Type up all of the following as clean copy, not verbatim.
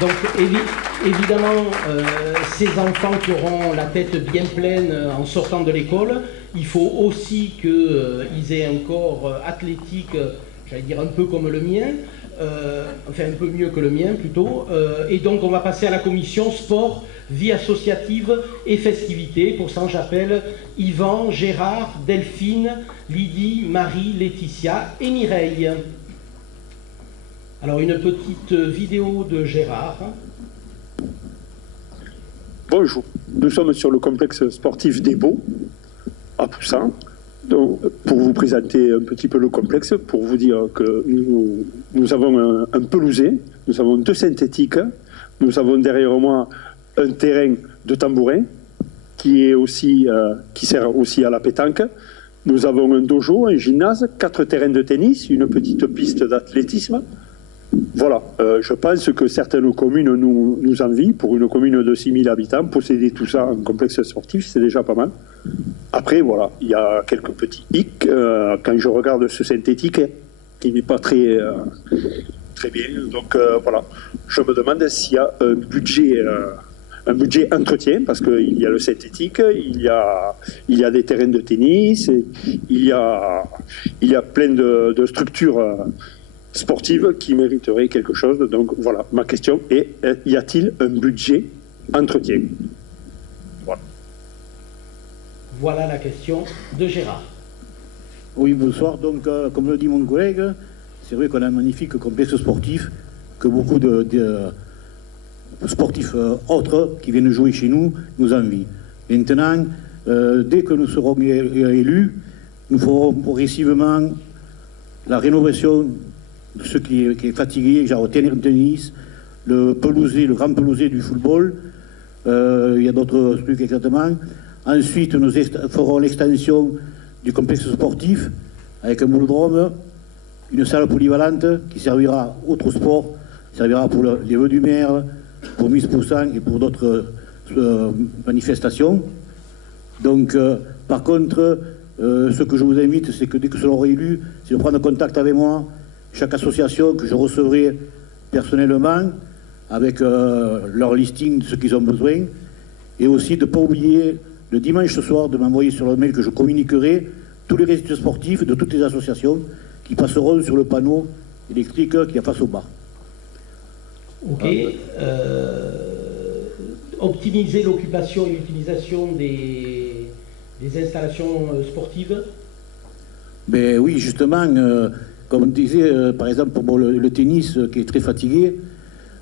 Donc évidemment, ces enfants qui auront la tête bien pleine en sortant de l'école, il faut aussi qu'ils aient un corps athlétique, j'allais dire un peu comme le mien, enfin un peu mieux que le mien plutôt. Et donc on va passer à la commission sport, vie associative et festivités. Pour ça j'appelle Yvan, Gérard, Delphine, Lydie, Marie, Laetitia et Mireille. Alors une petite vidéo de Gérard. Bonjour, nous sommes sur le complexe sportif des Baux, à Poussin. Donc, pour vous présenter un petit peu le complexe, pour vous dire que nous avons un pelousé, nous avons 2 synthétiques, nous avons derrière moi un terrain de tambourin qui sert aussi à la pétanque. Nous avons un dojo, un gymnase, 4 terrains de tennis, une petite piste d'athlétisme. Voilà, je pense que certaines communes nous envient. Pour une commune de 6000 habitants, posséder tout ça en complexe sportif, c'est déjà pas mal. Après, voilà, il y a quelques petits hics. Quand je regarde ce synthétique, qui n'est pas très bien. Donc voilà, je me demande s'il y a un budget entretien, parce qu'il y a le synthétique, il y a des terrains de tennis, il y a plein de structures sportive qui mériterait quelque chose. Donc voilà, ma question est, y a-t-il un budget entretien? Voilà. Voilà la question de Gérard. Oui, bonsoir. Donc, comme le dit mon collègue, c'est vrai qu'on a un magnifique complexe sportif que beaucoup de sportifs autres qui viennent jouer chez nous envient. Maintenant, dès que nous serons élus, nous ferons progressivement la rénovation de ce qui est fatigué, genre le tennis, le grand pelousé du football, il y a d'autres trucs exactement. Ensuite, nous ferons l'extension du complexe sportif avec un boulodrome, une salle polyvalente qui servira autre sport, servira pour les vœux du maire, pour Miss Poussin et pour d'autres manifestations. Donc, par contre, ce que je vous invite, c'est que dès que je serai élu, c'est de prendre contact avec moi, chaque association que je recevrai personnellement, avec leur listing de ce qu'ils ont besoin, et aussi de ne pas oublier le dimanche soir de m'envoyer sur le mail que je communiquerai tous les résultats sportifs de toutes les associations qui passeront sur le panneau électrique qui est face au bar. Ok. Optimiser l'occupation et l'utilisation des installations sportives. Ben oui, justement, comme on disait, par exemple, pour le tennis qui est très fatigué,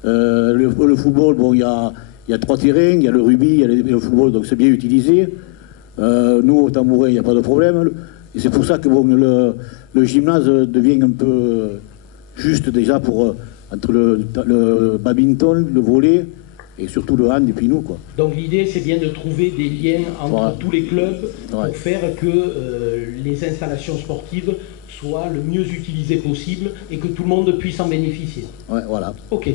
le football, bon, il y a 3 terrains, il y a le rugby, il y a le football, donc c'est bien utilisé. Nous, au Tambourin, il n'y a pas de problème. Et c'est pour ça que bon, le gymnase devient un peu juste déjà pour entre le badminton, le volley et surtout le hand et puis nous, quoi. Donc l'idée, c'est bien de trouver des liens entre tous les clubs pour faire que les installations sportives soient le mieux utilisées possible et que tout le monde puisse en bénéficier. Ouais, voilà. Ok.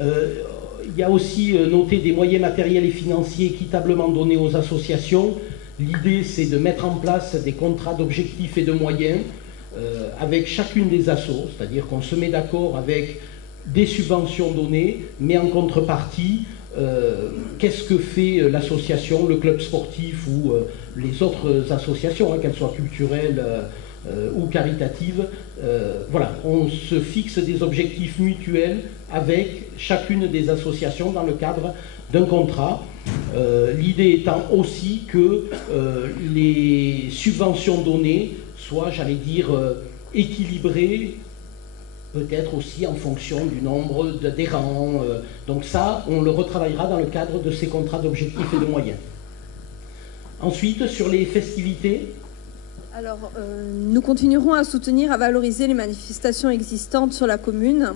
Il y a aussi noté des moyens matériels et financiers équitablement donnés aux associations. L'idée, c'est de mettre en place des contrats d'objectifs et de moyens avec chacune des assos, c'est-à-dire qu'on se met d'accord avec des subventions données, mais en contrepartie, qu'est-ce que fait l'association, le club sportif ou les autres associations, qu'elles soient culturelles ou caritatives. Voilà, on se fixe des objectifs mutuels avec chacune des associations dans le cadre d'un contrat. L'idée étant aussi que les subventions données soient, j'allais dire, équilibrées, peut-être aussi en fonction du nombre d'adhérents. Donc ça, on le retravaillera dans le cadre de ces contrats d'objectifs et de moyens. Ensuite, sur les festivités. Alors, nous continuerons à soutenir, à valoriser les manifestations existantes sur la commune.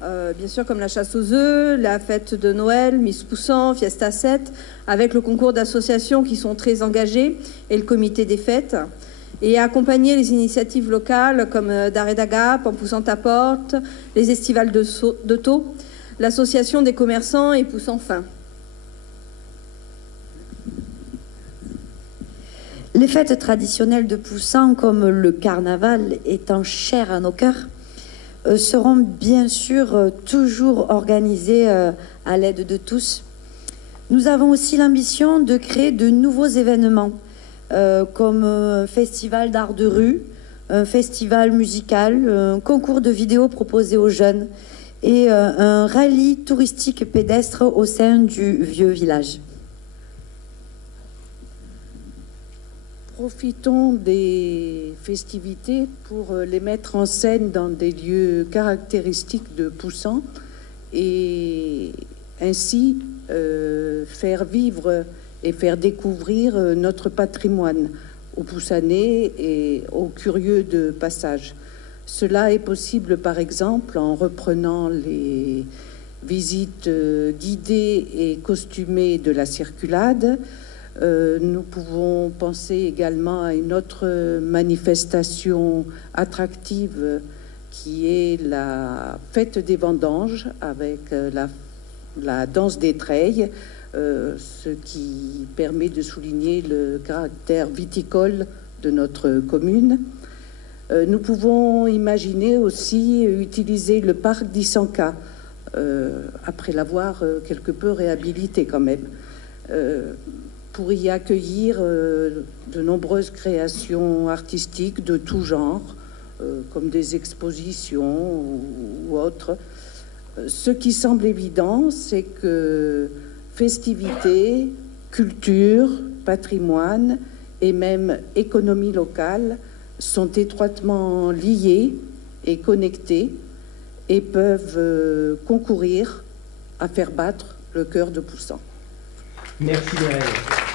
Bien sûr, comme la chasse aux œufs, la fête de Noël, Miss Poussin, Fiesta 7, avec le concours d'associations qui sont très engagées et le comité des fêtes. Et accompagner les initiatives locales comme Daredagap, En poussant ta porte, les estivales de Thau, l'association des commerçants et Poussant fin. Les fêtes traditionnelles de Poussan, comme le carnaval étant cher à nos cœurs, seront bien sûr toujours organisées à l'aide de tous. Nous avons aussi l'ambition de créer de nouveaux événements, comme un festival d'art de rue, un festival musical, un concours de vidéos proposé aux jeunes et un rallye touristique pédestre au sein du vieux village. Profitons des festivités pour les mettre en scène dans des lieux caractéristiques de Poussan et ainsi faire vivre et faire découvrir notre patrimoine aux Poussanais et aux curieux de passage. Cela est possible par exemple en reprenant les visites guidées et costumées de la circulade. Nous pouvons penser également à une autre manifestation attractive qui est la fête des vendanges avec la danse des treilles, ce qui permet de souligner le caractère viticole de notre commune. Nous pouvons imaginer aussi utiliser le parc d'Issanka, après l'avoir quelque peu réhabilité quand même, pour y accueillir de nombreuses créations artistiques de tout genre, comme des expositions ou autres. Ce qui semble évident, c'est que festivités, culture, patrimoine et même économie locale sont étroitement liés et connectés et peuvent concourir à faire battre le cœur de Poussan. Merci Mireille.